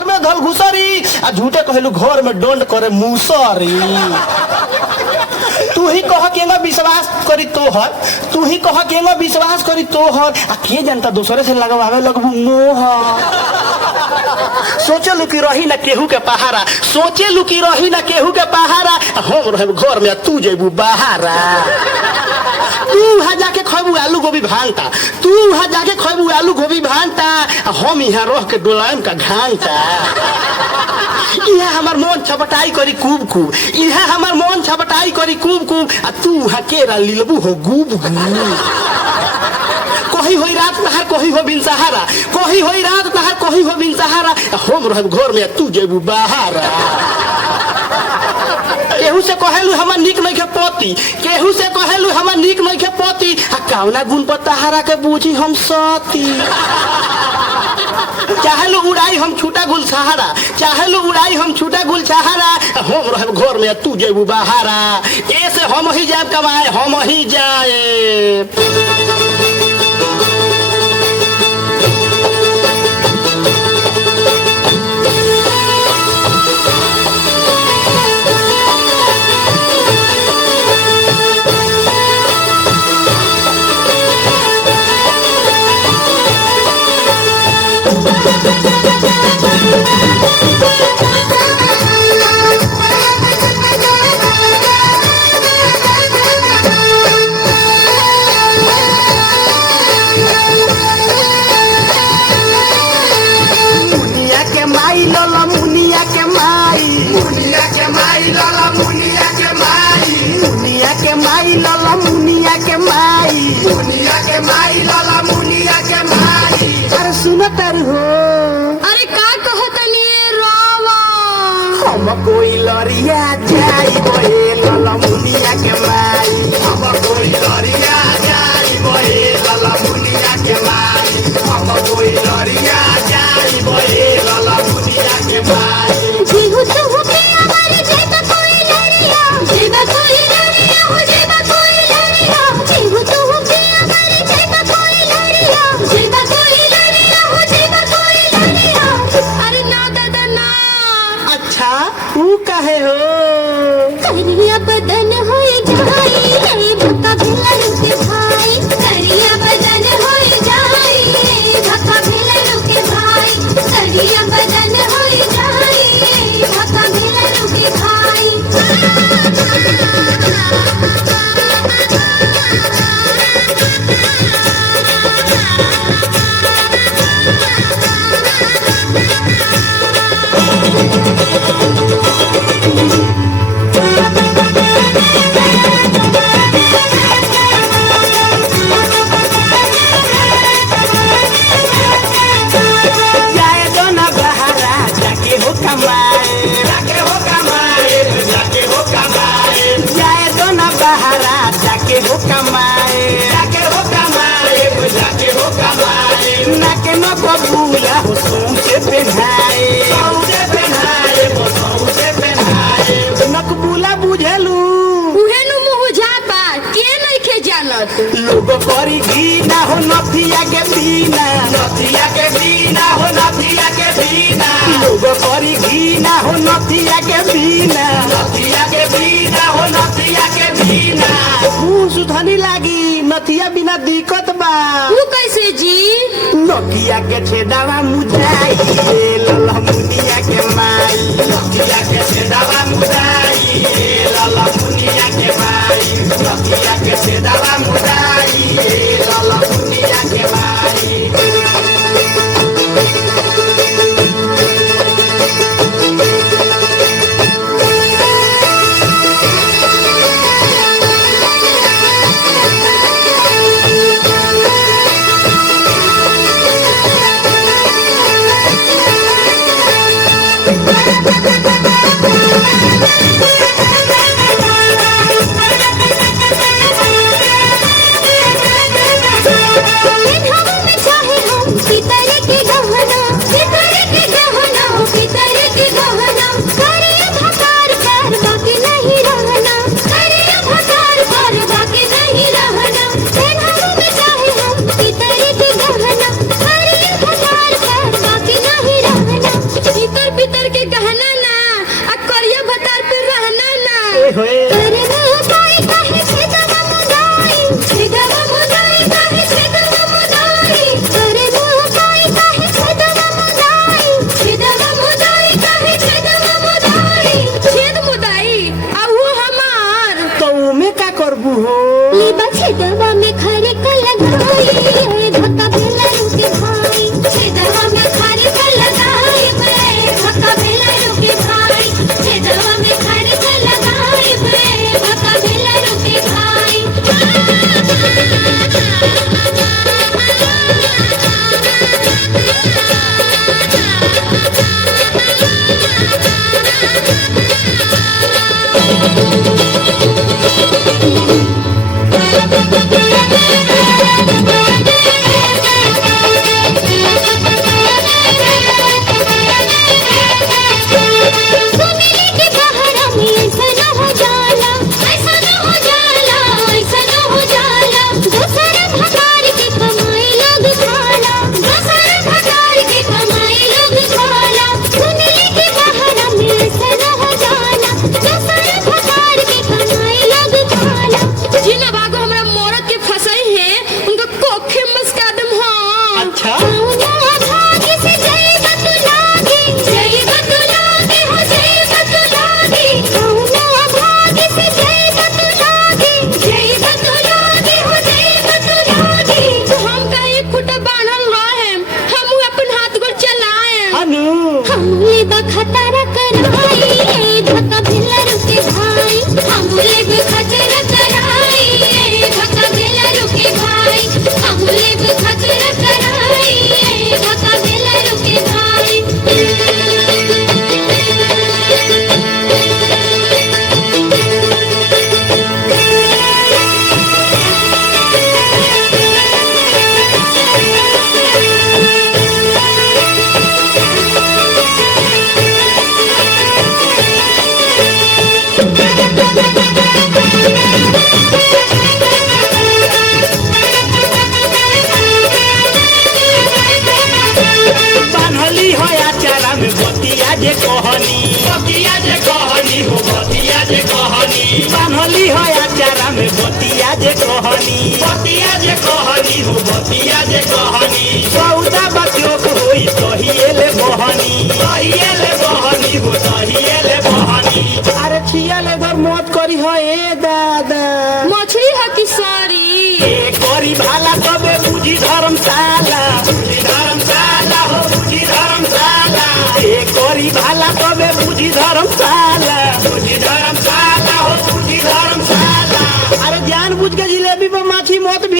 घर में धल घुसरी आ झूठे कहलू घर में डोंड करे मुसरी। तू ही कह के विश्वास करी तोहर, तू ही कह के विश्वास करी तोहर आ के जनता दूसरे से लगवावे लगबू मोहर। सोचे लुकी रही ना केहू के पहारा, सोचे लुकी रही ना केहू के पहारा, हम रहे घर में तू जेबू बहारा। तू वहां जाके खबू आलू गोभी भांटा, तू वहां जाके खबू आलू गोभी भांटा, हम यहाँ रह के डोलायम का घांटा। यहाँ हमार मन छपटाई करी कूब कूब, यहाँ हमार मन छपटाई करी कूब कूब, आ तू वहां केरा लीलबू हो गूब गूब। कही होई रात तहार कही हो बिन सहारा, कही होई रात तहार कही हो बिन सहारा, हम रह घर में तू जेबू बहारा। केहू से कहेलू हमार निक नहीं के पोती, केहू से कहेलू हमार निक नहीं के पोती, आ कौना गुण पर तहारा के बूझी हम सती। चाहेलू उड़ाई हम छूटा गुल सहारा, चाहेलू उड़ाई हम छूटा गुल सहारा, हम रह घर में तू जेबू बहारा। ऐसे हम ही जाए कमाए, हम ही जाए। अरे का कहतनी रावा हम कोई लरिया जाई बोए लाला मुनिया के माई, हम कोई लरिया जाई बोए लाला मुनिया के माई, हम कोई लरिया जाई बोए लाला मुनिया के माई। जीहु तुहु के हमारे जेबा कोई लरिया, जेबा कोई लरिया हो जेबा कोई लरिया, जीहु तुहु के हमारे जेबा कोई लरिया, जेबा कोई लरिया हो जेबा कोई लरिया। अरे ना दादा ना। अच्छा तू कहे हो करिया बदन होई जाई रे भक्का भेला रुके भाई, करिया बदन होई जाई रे भक्का भेला रुके भाई, करिया बदन होई जाई रे भक्का भेला रुके भाई। नकबूला बुझेलू उहेनु मुह झापा के नइखे जानत। लोग करी घी ना हो नथिया के बिना, नथिया के बिना हो नथिया के बिना, लोग करी घी ना हो नथिया के बिना, नथिया के बिना हो नथिया के बिना। मुंह सुधनी लागी नथिया बिना दिक्कत बा। तू कैसे जी? नकिया के छेदावा मुझाई लला मुनिया के माई, नकिया के छेदावा मुझाई लला मुनिया के माई, नकिया के छेदावा मुझाई लला मुनिया के माई। Kita बखतरा कराई धक्का भेला रुके भाई हमले बखतरा कराई धक्का भेला रुके भाई हमले बखतरा कराई धक्का भेला रुके भाई बान्हली हो आचारा में बतिया जे कहनी हो बतिया जे कहनी बान्हली हो आचारा में बतिया जे कहनी हो बतिया जे कहनी सौदा बतियो होई तहिएले बहनी हो तहिएले बहनी अरे छिया ले घर मत करी हो ए दादा मछली है कि सॉरी ए करी भाला तबे बुझी धर्मशाला हो बुझी धर्मशाला ए करी भाला तबे बुझी धर्मशाला हो बुझी धर्मशाला अरे जान बुझ के जिलेबी पर माछी मत भी